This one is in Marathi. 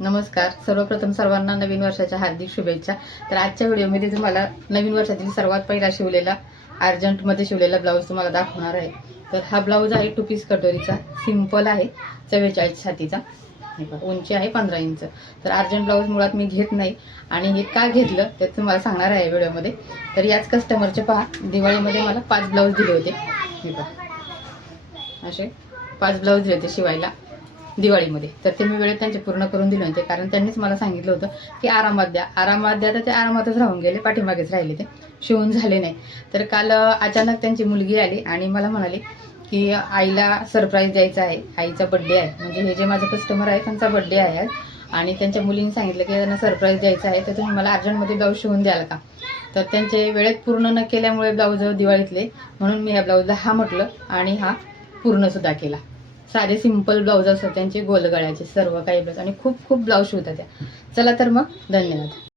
नमस्कार. सर्वप्रथम सर्वांना नवीन वर्षाच्या हार्दिक शुभेच्छा. तर आजच्या व्हिडिओमध्ये तुम्हाला नवीन वर्षातील सर्वात पहिला शिवलेला अर्जंटमध्ये शिवलेला ब्लाऊज तुम्हाला दाखवणार आहे. तर हा ब्लाऊज आहे टू पीस कटोरीचा. सिंपल आहे. चव्वेचाळीस छातीचा. हे उंची आहे पंधरा इंच. तर अर्जंट ब्लाऊज मुळात मी घेत नाही. आणि हे का घेतलं ते तुम्हाला सांगणार आहे व्हिडिओमध्ये. तर याच कस्टमरचे पहा दिवाळीमध्ये मला पाच ब्लाऊज दिले होते. हे पहा. असे पाच ब्लाऊज दिले होते शिवायला. दिवाळीमध्ये. तर ते मी वेळेत त्यांचे पूर्ण करून दिले होते. कारण त्यांनीच मला सांगितलं होतं की आरामात द्या आरामात द्या तर ते आरामातच राहून गेले पाठीमागेच राहिले ते. शिवून झाले नाही. तर काल अचानक त्यांची मुलगी आली आणि मला म्हणाली की आईला सरप्राईज द्यायचा आहे. आईचा बड्डे आहे. म्हणजे हे जे माझं कस्टमर आहे त्यांचा बड्डे आहे आज. आणि त्यांच्या मुलीने सांगितलं की त्यांना सरप्राईज द्यायचा आहे. तर तुम्ही मला अर्जंटमध्ये ब्लाऊज शिवून द्याल का? तर त्यांचे वेळेत पूर्ण न केल्यामुळे ब्लाऊज दिवाळीतले. म्हणून मी या ब्लाऊजला हा म्हटलं आणि हा पूर्णसुद्धा केला. साधे सिंपल ब्लाऊज असतात त्यांचे गोलगळ्याचे सर्व काही ब्लाऊज. आणि खूप खूप ब्लाऊज शिवतात त्या. चला तर मग धन्यवाद.